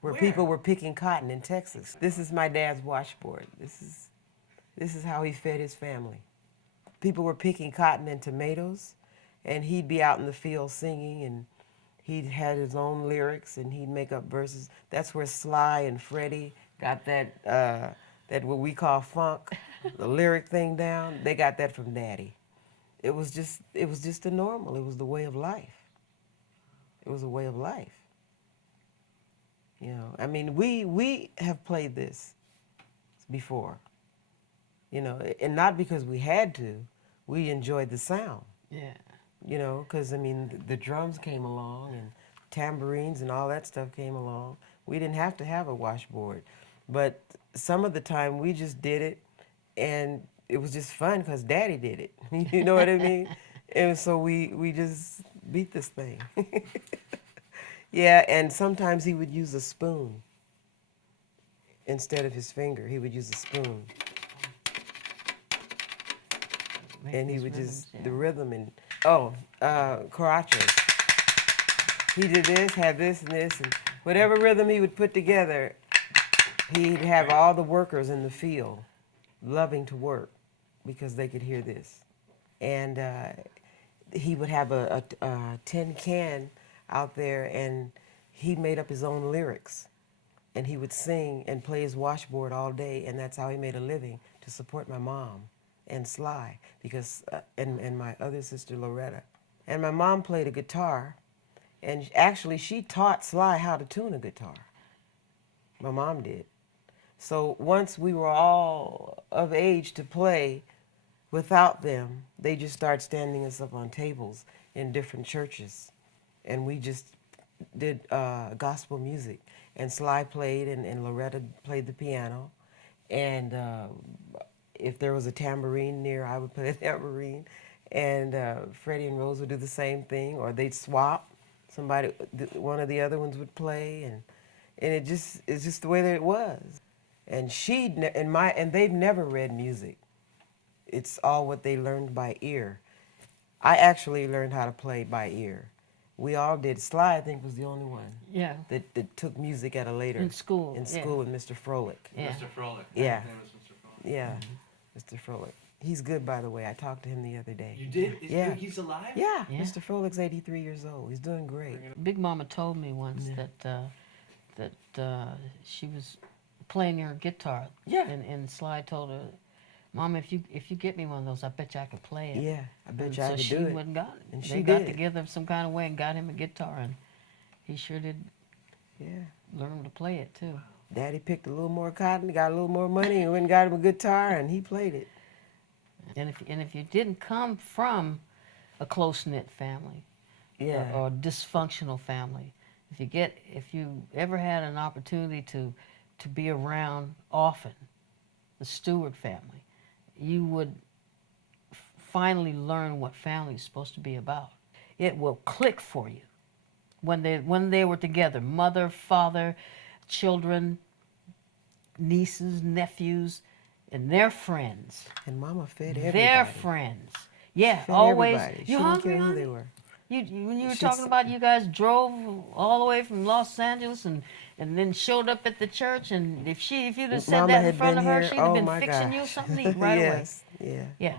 where people were picking cotton in Texas. This is my dad's washboard. This is how he fed his family. People were picking cotton and tomatoes, and he'd be out in the field singing, and he'd had his own lyrics, and he'd make up verses. That's where Sly and Freddie got that what we call funk, the lyric thing down. They got that from Daddy. It was just a normal. It was the way of life. It was a way of life. You know, I mean, we have played this before. You know, and not because we had to. We enjoyed the sound. Yeah. You know, because, I mean, the drums came along and tambourines and all that stuff came along. We didn't have to have a washboard. But some of the time we just did it, and it was just fun because Daddy did it. You know what I mean? And so we just beat this thing. Yeah, and sometimes he would use a spoon instead of his finger. He would use a spoon. And he would just, the rhythm and, carachos. He did this, had this and this, and whatever rhythm he would put together, he'd have all the workers in the field loving to work because they could hear this. And he would have a tin can out there, and he made up his own lyrics. And he would sing and play his washboard all day, and that's how he made a living to support my mom and Sly, because and my other sister Loretta. And my mom played a guitar, and actually she taught Sly how to tune a guitar. My mom did. So once we were all of age to play without them, they just started standing us up on tables in different churches, and we just did gospel music. And Sly played, and Loretta played the piano, and if there was a tambourine near, I would play a tambourine, and Freddie and Rose would do the same thing, or they'd swap. Somebody, one of the other ones would play, and it's just the way that it was. And and they've never read music. It's all what they learned by ear. I actually learned how to play by ear. We all did. Sly, I think, was the only one. Yeah. That took music at a later. In school. In school with Mr. Froelich. Yeah. Mr. Froelich. Yeah. His name was Mr. Froelich. Yeah. Mr. Froelich. He's good, by the way. I talked to him the other day. You did? Yeah. He's alive? Yeah. Yeah. Mr. Froelich's 83 years old. He's doing great. Big Mama told me once that she was playing her guitar. Yeah. And Sly told her, Mom, if you get me one of those, I bet you I could play it. Yeah, I bet And you I so could she do it. went and got it. And they she got did. together some kind of way and got him a guitar, and he sure did Yeah. learn to play it too. Daddy picked a little more cotton, got a little more money, and went and got him a guitar, and he played it. And if you didn't come from a close knit family, Yeah. or dysfunctional family, if you ever had an opportunity to be around often, the Stewart family, you would finally learn what family is supposed to be about. It will click for you when they were together, mother, father, children, nieces, nephews, and their friends. And Mama fed everybody. Their friends. Yeah, Fed always. everybody. She You didn't hungry, care who honey? they were. When you were She's- talking about you guys drove all the way from Los Angeles and then showed up at the church, and if you'd have said Mama that in had front been of her, here, she'd have oh been my fixing gosh. you something to eat right away. Yes, yeah. Yeah.